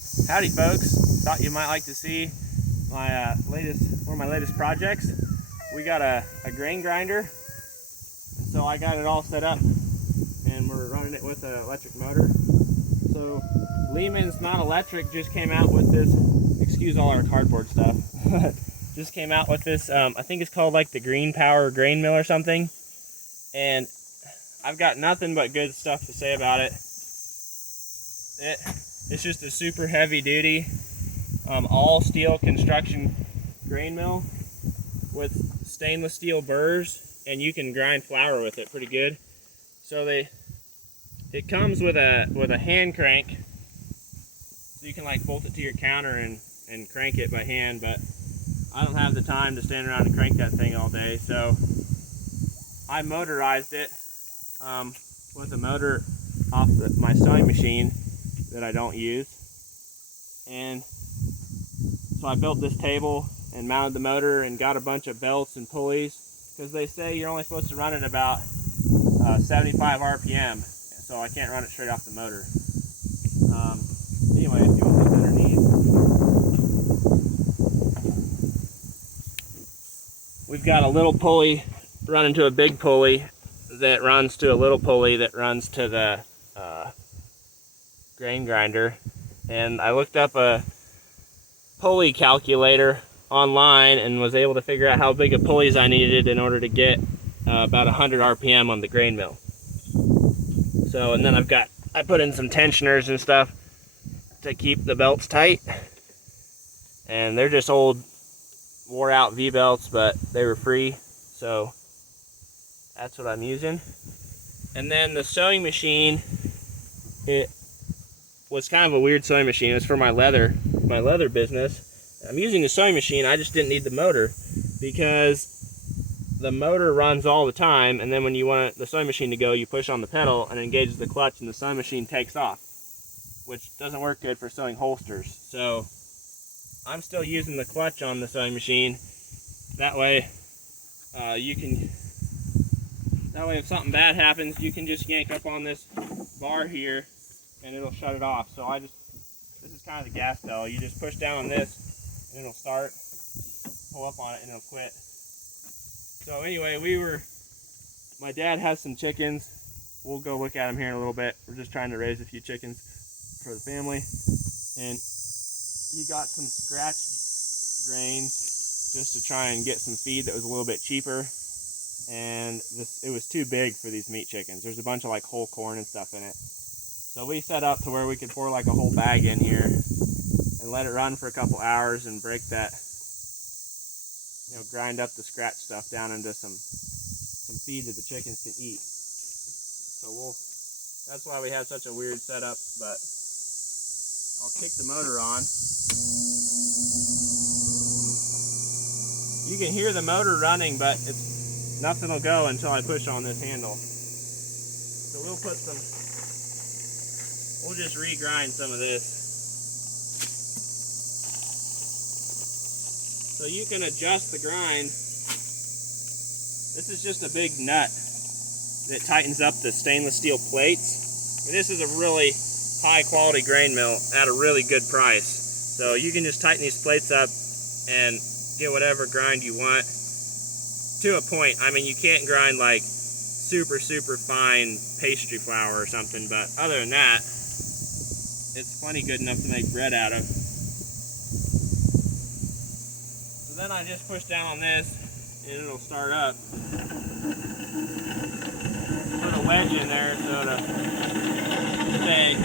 Howdy folks, thought you might like to see my one of my latest projects. We got a grain grinder, and so I got it all set up and we're running it with an electric motor. So Lehman's Not Electric just came out with this, excuse all our cardboard stuff, just came out with this, I think it's called like the Green Power grain mill or something, and I've got nothing but good stuff to say about it. It's just a super heavy duty, all steel construction grain mill with stainless steel burrs, and you can grind flour with it pretty good. So it comes with a hand crank, so you can like bolt it to your counter and crank it by hand, but I don't have the time to stand around and crank that thing all day, so I motorized it with a motor off my sewing machine that I don't use. And so I built this table and mounted the motor and got a bunch of belts and pulleys, because they say you're only supposed to run it about 75 RPM, so I can't run it straight off the motor. Anyway, if you want to look underneath, we've got a little pulley running to a big pulley that runs to a little pulley that runs to the grain grinder. And I looked up a pulley calculator online and was able to figure out how big of pulleys I needed in order to get about 100 RPM on the grain mill. So, and then I put in some tensioners and stuff to keep the belts tight, and they're just old wore out V-belts, but they were free, so that's what I'm using. And then the sewing machine, it was kind of a weird sewing machine. It was for my leather business. I'm using the sewing machine, I just didn't need the motor, because the motor runs all the time, and then when you want the sewing machine to go, you push on the pedal and it engages the clutch and the sewing machine takes off, which doesn't work good for sewing holsters. So I'm still using the clutch on the sewing machine. That way if something bad happens, you can just yank up on this bar here and it'll shut it off. So this is kind of the gas pedal. You just push down on this and it'll start, pull up on it and it'll quit. So anyway, my dad has some chickens. We'll go look at them here in a little bit. We're just trying to raise a few chickens for the family. And he got some scratch grains just to try and get some feed that was a little bit cheaper. And it was too big for these meat chickens. There's a bunch of like whole corn and stuff in it. So we set up to where we could pour like a whole bag in here and let it run for a couple hours and break that, grind up the scratch stuff down into some feed that the chickens can eat. So that's why we have such a weird setup, but I'll kick the motor on. You can hear the motor running, but nothing will go until I push on this handle. So we'll just regrind some of this. So you can adjust the grind. This is just a big nut that tightens up the stainless steel plates. And this is a really high quality grain mill at a really good price. So you can just tighten these plates up and get whatever grind you want to a point. I mean, you can't grind like super fine pastry flour or something, but other than that, it's plenty good enough to make bread out of. So then I just push down on this and it'll start up. Put a wedge in there so to stay.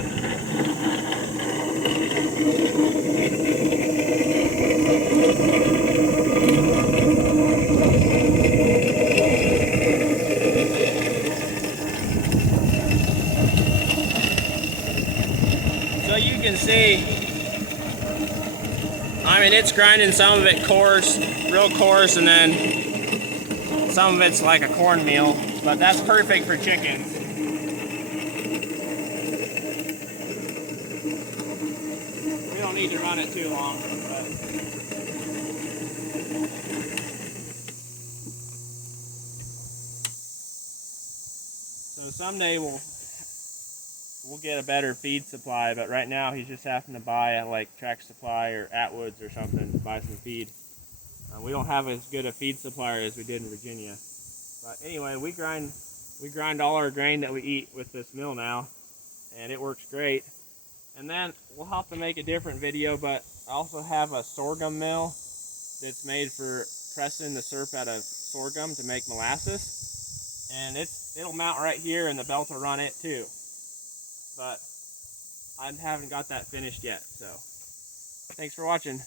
So you can see, I mean, it's grinding some of it coarse, real coarse, and then some of it's like a cornmeal, but that's perfect for chickens. We don't need to run it too long, but so someday we'll we'll get a better feed supply, but right now he's just having to buy at like Track Supply or Atwoods or something to buy some feed. We don't have as good a feed supplier as we did in Virginia. But anyway, we grind all our grain that we eat with this mill now, and it works great. And then we'll have to make a different video, but I also have a sorghum mill that's made for pressing the syrup out of sorghum to make molasses. And it'll mount right here, and the belt will run it too. But I haven't got that finished yet, so thanks for watching.